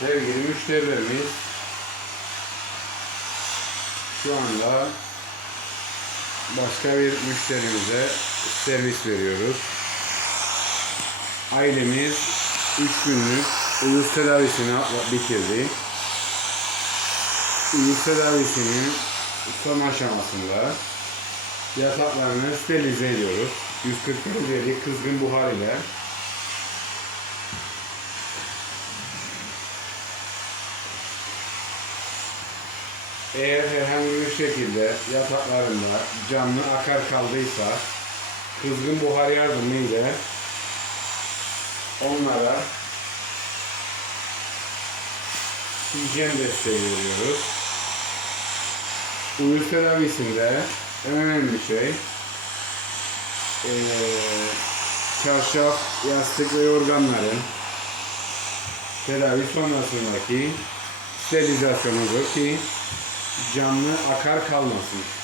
Sevgili müşterilerimiz şu anda başka bir müşterimize servis veriyoruz. Ailemiz 3 günlük uyuz tedavisini bitirdi. Uyuz tedavisinin son aşamasında yataklarını sterilize ediyoruz. 140 derece kızgın buhar ile Eğer herhangi bir şekilde yataklarında canlı akar kaldıysa kızgın buhar yardımıyla onlara hijyen desteği veriyoruz. Uyuz tedavisinde en önemli şey eee çarşaf, yastık ve yorganların tedavi sonrasındaki sterilizasyonudur ki canlı akar kalmasın.